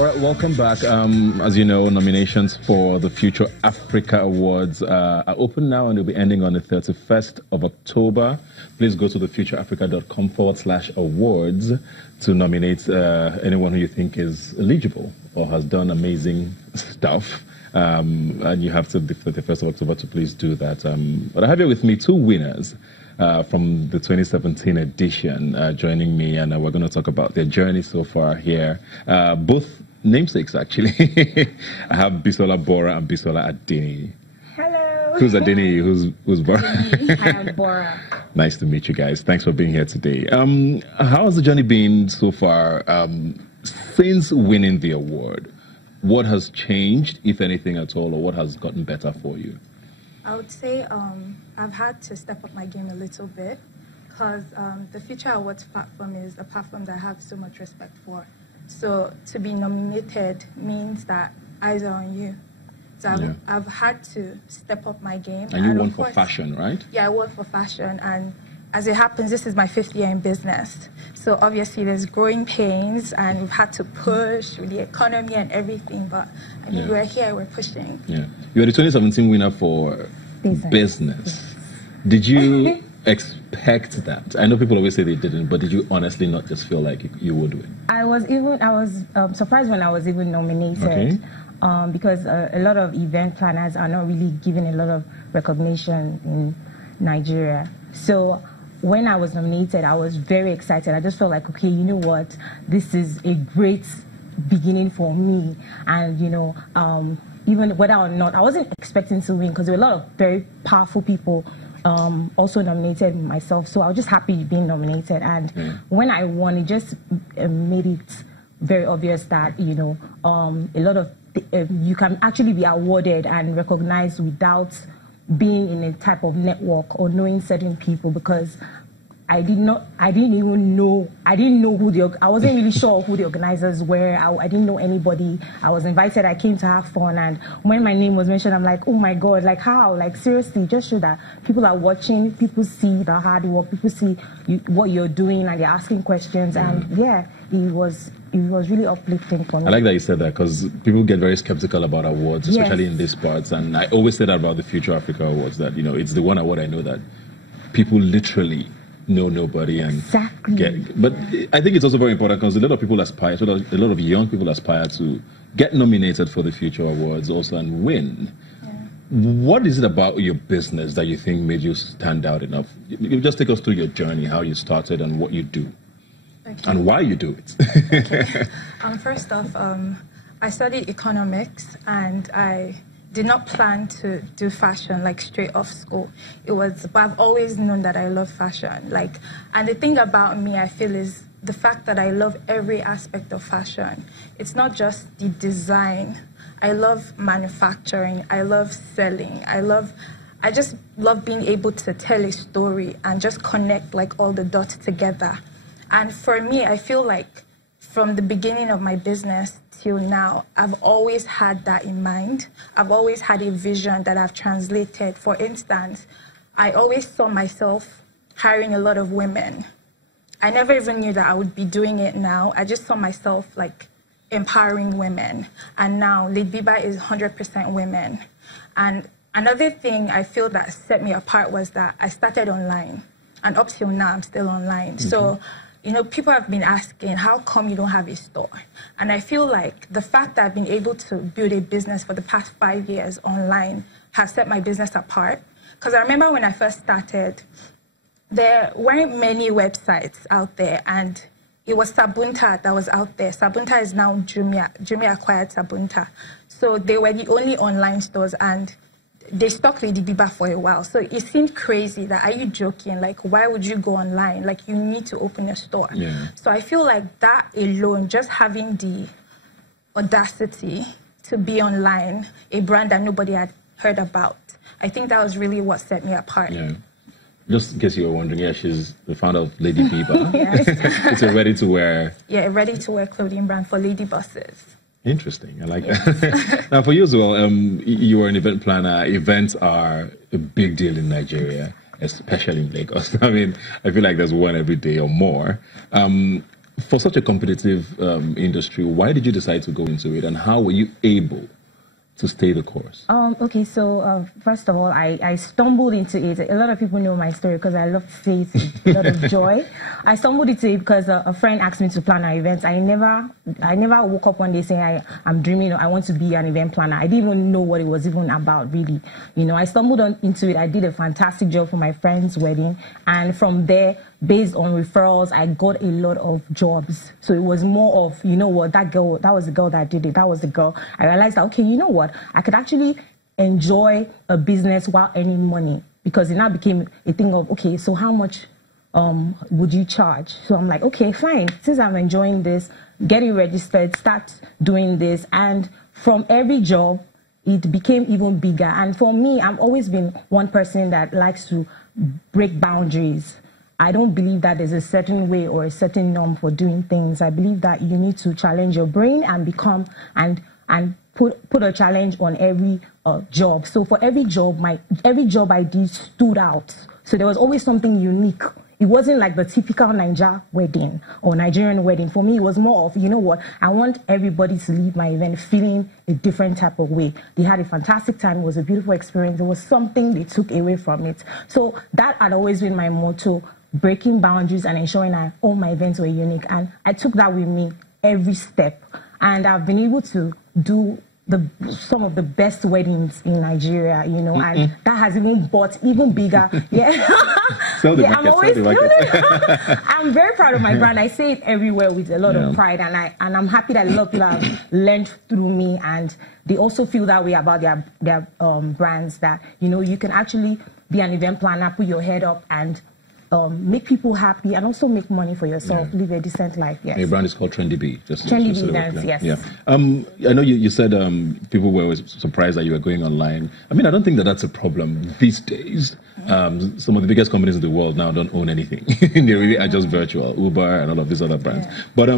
All right, welcome back. As you know, nominations for the Future Africa Awards are open now and they'll be ending on the 31st of October. Please go to thefutureafrica.com/awards to nominate anyone who you think is eligible or has done amazing stuff. And you have to the 31st of October to please do that. But I have here with me two winners from the 2017 edition joining me, and we're going to talk about their journey so far here. Both namesakes, actually. I have Bisola Bora and Bisola Adini. Hello. Who's Adini? Who's Bora? I am Bora. Nice to meet you guys. Thanks for being here today. How has the journey been so far since winning the award? What has changed, if anything at all, or what has gotten better for you? I would say I've had to step up my game a little bit because the Future Awards platform is a platform that I have so much respect for. So to be nominated means that eyes are on you. So I've had to step up my game. And you won for fashion, right? Yeah, I won for fashion. And as it happens, this is my 5th year in business. So obviously there's growing pains and we've had to push with the economy and everything. But I mean, we're here, we're pushing. Yeah. You were the 2017 winner for business. Did you expect that? I know people always say they didn't, but did you honestly not just feel like you would win? I was surprised when I was even nominated. Because a lot of event planners are not really given a lot of recognition in Nigeria. So when I was nominated, I was very excited. I just felt like, okay, you know what? This is a great beginning for me. And, you know, even whether or not, I wasn't expecting to win because there were a lot of very powerful people also nominated myself. So I was just happy being nominated. And when I won, it just made it very obvious that, you know, a lot of you can actually be awarded and recognized without being in a type of network or knowing certain people, because I didn't know who I wasn't really sure who the organizers were. I didn't know anybody. I was invited, I came to have fun, and when my name was mentioned, I'm like, oh my God, like how? Like seriously, just show that people are watching, people see the hard work, people see what you're doing, and they're asking questions, and it was really uplifting for me. I like that you said that, because people get very skeptical about awards, especially in these parts, and I always say that about the Future Africa Awards, that, you know, it's the one award I know that people literally know nobody and get. But I think it's also very important because a lot of people aspire, a lot of young people aspire to get nominated for the Future Awards also and win. What is it about your business that you think made you stand out enough? You just take us through your journey, how you started and what you do. And why you do it. First off, I studied economics and I did not plan to do fashion like straight off school. But I've always known that I love fashion. And the thing about me, I feel, is the fact that I love every aspect of fashion. It's not just the design. I love manufacturing. I love selling. I just love being able to tell a story and just connect like all the dots together. And for me, I feel like from the beginning of my business till now, I've always had that in mind. I've always had a vision that I've translated. For instance, I always saw myself hiring a lot of women. I never even knew that I would be doing it now. I just saw myself like empowering women. And now Lady Biba is 100% women. And another thing I feel that set me apart was that I started online. And up till now, I'm still online. So, you know, people have been asking, how come you don't have a store? And I feel like the fact that I've been able to build a business for the past 5 years online has set my business apart. Because I remember when I first started, there weren't many websites out there, and it was Sabunta that was out there. Sabunta is now Jumia. Jumia acquired Sabunta. So they were the only online stores, and they stocked Lady Biba for a while. So it seemed crazy that, are you joking? Like, why would you go online? Like, you need to open a store. So I feel like that alone, just having the audacity to be online, a brand that nobody had heard about, I think that was really what set me apart. Just in case you were wondering, she's the founder of Lady Biba. It's a ready-to-wear. Yeah, a ready-to-wear clothing brand for lady bosses. Interesting. I like that. Now, for you as well, you are an event planner. Events are a big deal in Nigeria, especially in Lagos. I mean, I feel like there's one every day or more. for such a competitive industry, why did you decide to go into it, and how were you able to stay the course? Okay, so first of all, I stumbled into it. A lot of people know my story because I love to say it with a lot of joy. I stumbled into it because a friend asked me to plan our events. I never woke up one day saying I'm dreaming, I want to be an event planner. I didn't even know what it was even about, really. I stumbled into it. I did a fantastic job for my friend's wedding, and from there, based on referrals, I got a lot of jobs. So it was more of, that was the girl that did it. That was the girl. I realized that, okay, you know what? I could actually enjoy a business while earning money, because it now became a thing of, okay, so how much would you charge? So I'm like, okay, fine. Since I'm enjoying this, getting registered, start doing this. And from every job, it became even bigger. And for me, I've always been one person that likes to break boundaries. I don't believe that there's a certain way or a certain norm for doing things. I believe that you need to challenge your brain and become and put a challenge on every job. So for every job I did stood out. So there was always something unique. It wasn't like the typical Niger wedding or Nigerian wedding. For me, it was more of, you know what, I want everybody to leave my event feeling a different type of way. They had a fantastic time. It was a beautiful experience. There was something they took away from it. So that had always been my motto, breaking boundaries and ensuring that all my events were unique. And I took that with me every step. And I've been able to do some of the best weddings in Nigeria, and that has even bought even bigger. Yeah. I'm very proud of my brand. I say it everywhere with a lot of pride, and I'm happy that a lot of people have learned through me, and they also feel that way about their brands, that you can actually be an event planner, put your head up, and make people happy, and also make money for yourself, live a decent life. Yes. Your brand is called Trendy B. Trendy B Events, yes. Yeah. I know you said people were always surprised that you were going online. I mean, I don't think that's a problem these days. Some of the biggest companies in the world now don't own anything. They really are just virtual, Uber and all of these other brands. Yeah. But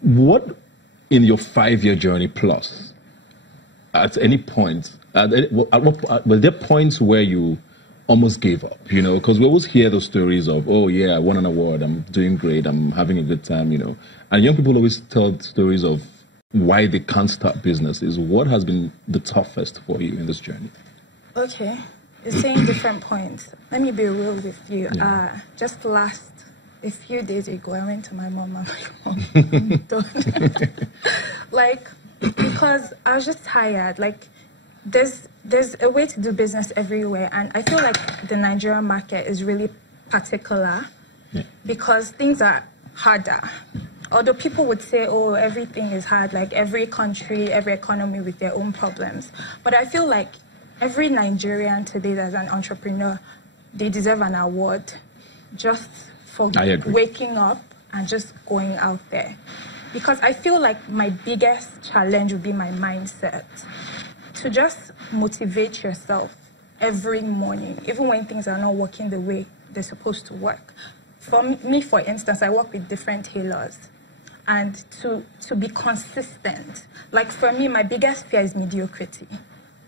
what in your 5-year journey plus, at any point, were there points where you almost gave up, because we always hear those stories of, oh yeah, I won an award, I'm doing great, I'm having a good time, and young people always tell stories of why they can't start businesses. What has been the toughest for you in this journey? Okay, you're saying different points. Let me be real with you. Just a few days ago, I went to my mom. I'm like, Mom, I'm done. Because I was just tired. There's a way to do business everywhere, and I feel like the Nigerian market is really particular because things are harder. Although people would say, oh, everything is hard, like every country, every economy with their own problems. But I feel like every Nigerian today that's an entrepreneur, they deserve an award just for waking up and just going out there. Because I feel like my biggest challenge would be my mindset. To just motivate yourself every morning, even when things are not working the way they're supposed to work. For me, for instance, I work with different tailors, and to be consistent. Like for me, my biggest fear is mediocrity.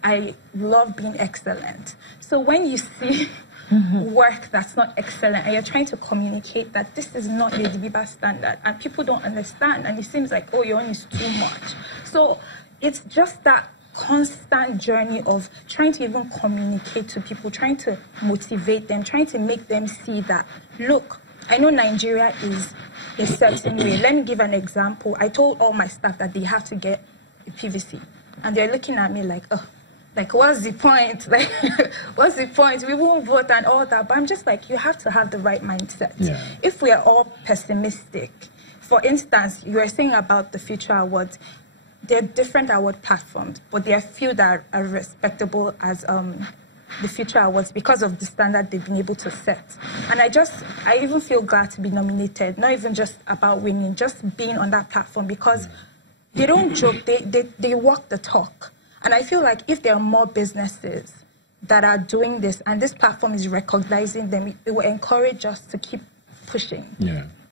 I love being excellent. So when you see work that's not excellent, and you're trying to communicate that this is not your DBBA standard, and people don't understand, and it seems like, oh, your own is too much. So it's just that constant journey of trying to even communicate to people, trying to motivate them, trying to make them see that, look, I know Nigeria is a certain way. Let me give an example. I told all my staff that they have to get a PVC, and they're looking at me like, oh, like, what's the point? Like, what's the point? We won't vote and all that. But I'm just like, you have to have the right mindset. Yeah. If we are all pessimistic, for instance, you were saying about the Future Awards, there are different award platforms, but there are few that are respectable as the Future Awards because of the standard they've been able to set. And I even feel glad to be nominated, not even just about winning, just being on that platform, because they don't joke, they walk the talk. And I feel like if there are more businesses that are doing this and this platform is recognizing them, it will encourage us to keep pushing. Yeah.